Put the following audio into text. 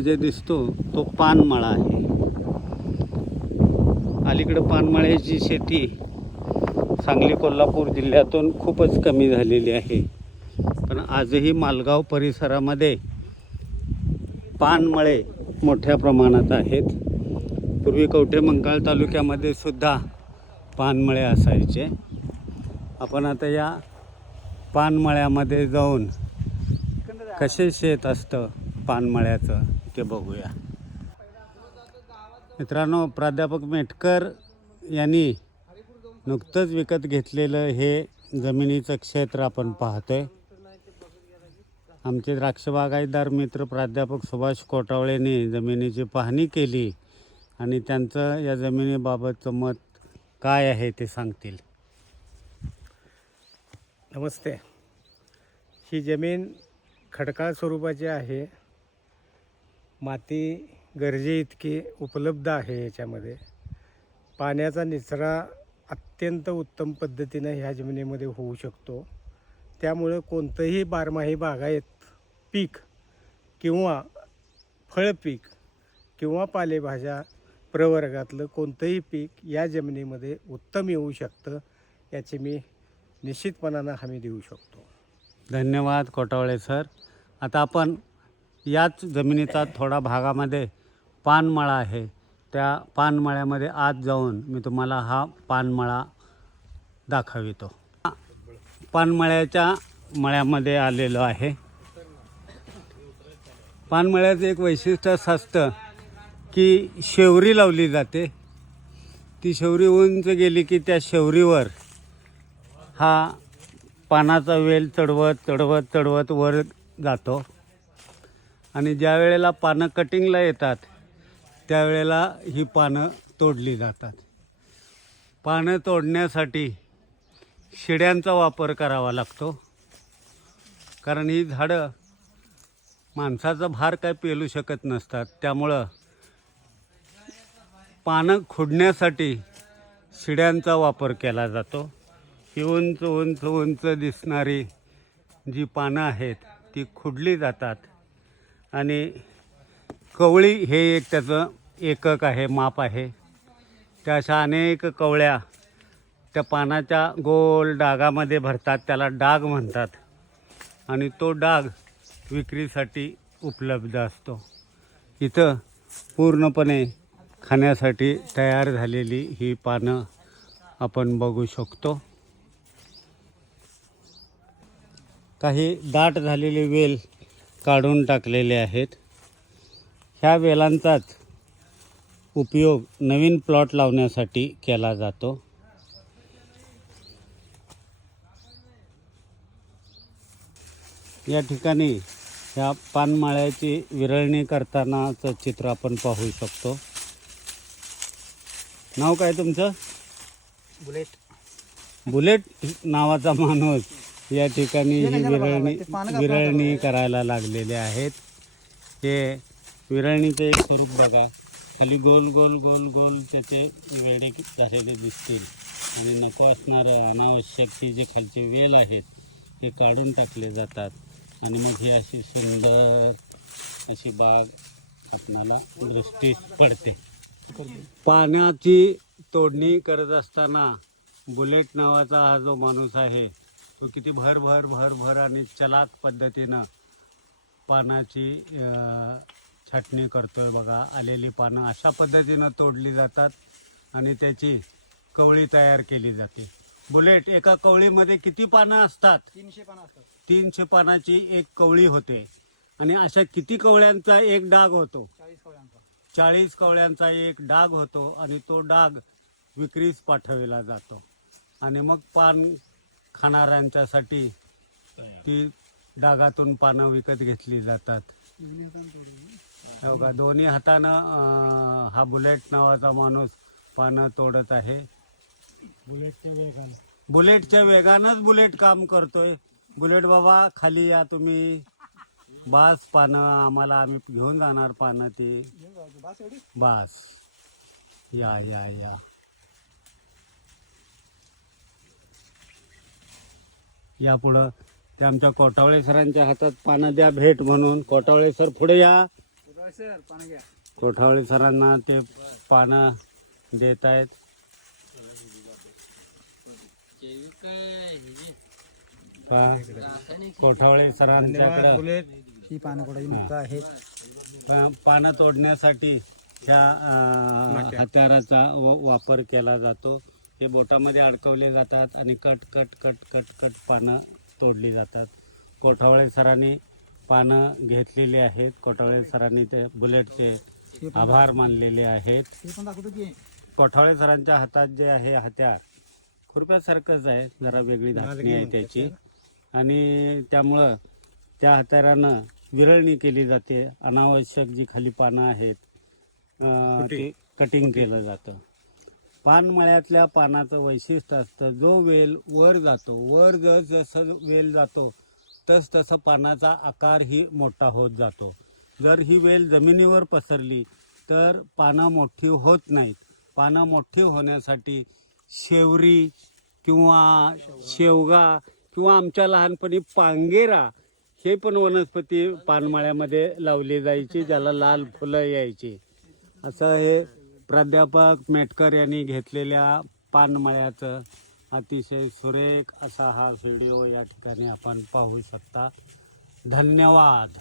जे दिसतो तो पानमळा आहे. अलीकडं पानमळ्याची शेती सांगली कोल्हापूर जिल्ह्यातून खूपच कमी झालेली आहे. पण आजही मालगाव परिसरामध्ये पानमळे मोठ्या प्रमाणात आहेत. पूर्वी कवठेमंकाळ तालुक्यामध्ये सुद्धा पानमळे असायचे. आपण आता या पानमळ्यामध्ये जाऊन कसे शेत असतं पानमळ्याचं ते बघूया. मित्रांनो, प्राध्यापक मेटकर यांनी नुकतंच विकत घेतलेलं हे जमिनीचं क्षेत्र आपण पाहतोय. आमचे द्राक्ष बागायतदार मित्र प्राध्यापक सुभाष कोटावळेने जमिनीची पाहणी केली आणि त्यांचं या जमिनीबाबतचं मत काय आहे ते सांगतील. नमस्ते. ही जमीन खडकाळ स्वरूपाची आहे. माती गरजे इतकी उपलब्ध आहे. याच्यामध्ये पाण्याचा निचरा अत्यंत उत्तम पद्धतीनं ह्या जमिनीमध्ये होऊ शकतो. त्यामुळं कोणतंही बारमाही बागायत पीक किंवा फळपीक किंवा पालेभाज्या प्रवर्गातलं कोणतंही पीक या जमिनीमध्ये उत्तम येऊ शकतं, याची मी निश्चितपणानं हमी देऊ शकतो. धन्यवाद कोटावळे सर. आता आपण याच जमिनीचा थोडा भागामध्ये पानमळा आहे, त्या पानमळ्यामध्ये आत जाऊन मी तुम्हाला हा पानमळा दाखवितो. पानमळ्याच्या मळ्यामध्ये आलेलो आहे. पानमळ्याचं एक वैशिष्ट्य असं असतं की शेवरी लावली जाते. ती शेवरी उंच गेली की त्या शेवरीवर हा पानाचा वेल चढवत चढवत चढवत वर जातो आणि ज्या वेळेला पानं कटिंगला येतात त्यावेळेला ही पानं तोडली जातात. पानं तोडण्यासाठी शिड्यांचा वापर करावा लागतो, कारण ही झाडं माणसाचा भार काय पेलू शकत नसतात. त्यामुळं पानं खुडण्यासाठी शिड्यांचा वापर केला जातो. ही उंच उंच उंच दिसणारी जी पानं आहेत ती खुडली जातात आणि कवळी हे एक त्याचं एकक आहे, माप आहे. त्या अशा अनेक कवळ्या त्या पानाच्या गोल डागामध्ये भरतात, त्याला डाग म्हणतात आणि तो डाग विक्रीसाठी उपलब्ध असतो. इथं पूर्णपणे खाण्यासाठी तयार झालेली ही पानं आपण बघू शकतो. काही दाट झालेले वेल काढून टाकलेले आहेत. ह्या वेलांचाच उपयोग नवीन प्लॉट लावण्यासाठी केला जातो. या ठिकाणी ह्या पानमाळ्याची विरळणी करतानाचं चित्र आपण पाहू शकतो. नाव काय तुमचं? बुलेट. बुलेट नावाचा माणूस या ठिकाणी ही विरळणी करायला लागलेले आहेत. हे विरळणीचं एक स्वरूप बघा. खाली गोल गोल गोल गोल त्याचे वेडे झालेले दिसतील आणि नको असणारं अनावश्यक ही जे खालचे वेल आहेत हे काढून टाकले जातात आणि मग ही अशी सुंदर अशी बाग आपणाला दृष्टीस पडते. पाण्याची तोडणी करत असताना बुलेट नावाचा हा जो माणूस आहे तो किती भर भर भर भर आणि चलाक पद्धतीनं पानाची छाटणी करतोय बघा. आलेली पानं अशा पद्धतीनं तोडली जातात आणि त्याची कवळी तयार केली जाते. बुलेट, एका कवळीमध्ये किती पानं असतात? 300 पानं असतात. 300 पानाची एक कवळी होते आणि अशा किती कवळ्यांचा एक डाग होतो? 40 कवळ्यांचा. 40 कवळ्यांचा एक डाग होतो आणि तो डाग विक्रीस पाठवला जातो आणि मग पान खाणाऱ्यांच्यासाठी ती डागातून पानं विकत घेतली जातात. हो का, दोन्ही हातानं हा बुलेट नावाचा माणूस पानं तोडत आहे. बुलेटच्या वेगानंच बुलेट काम करतोय. बुलेट बाबा खाली या तुम्ही. बास पानं आम्हाला, आम्ही घेऊन जाणार पानं ती. बास, या या या. यापुढं ते आमच्या कोटावळे सरांच्या हातात पानं द्या भेट म्हणून. कोटावळे सर पुढे या. कोठावळे सरांना ते पानं देत आहेत. कोठावळे सरांच्याकडे बुलेट ही पानं कोटाची मुक्ता आहेत. पानं तोडण्यासाठी ह्या हत्याराचा वापर केला जातो. हे बोटामध्ये अडकवले जातात आणि cut cut cut cut cut पानं तोडली जातात. कोठावळे सरांनी पानं घेतलेली आहेत. कोठावळे सरांनी ते बुलेटचे आभार मानलेले आहेत. हे पण दाखवतो की कोठावळे सरांच्या हातात जे आहे हत्यार खुरप्यासारखंच आहे, जरा वेगळी धाकणी आहे त्याची, आणि त्यामुळं त्या हत्यारानं विरळणी केली जाते. अनावश्यक जी खाली पानं आहेत ते कटिंग केलं जातं. पानमळ्यातल्या पानाचं वैशिष्ट्य असतं, जो वेल वर जातो, वर जसं वेल जातो तस तसं पानाचा आकारही मोठा होत जातो. जर ही वेल जमिनीवर पसरली तर पानं मोठी होत नाहीत. पानं मोठी होण्यासाठी शेवरी किंवा शेवगा किंवा आमच्या लहानपणी पांगेरा हे पण वनस्पती पानमाळ्यामध्ये लावली जायची, ज्याला लाल फुलं यायची. असं हे प्राध्यापक मेटकर यांनी घेतलेल्या पानमळ्याचं अतिशय सुरेख असा हा व्हिडिओ या ठिकाणी आपण पाहू शकता. धन्यवाद.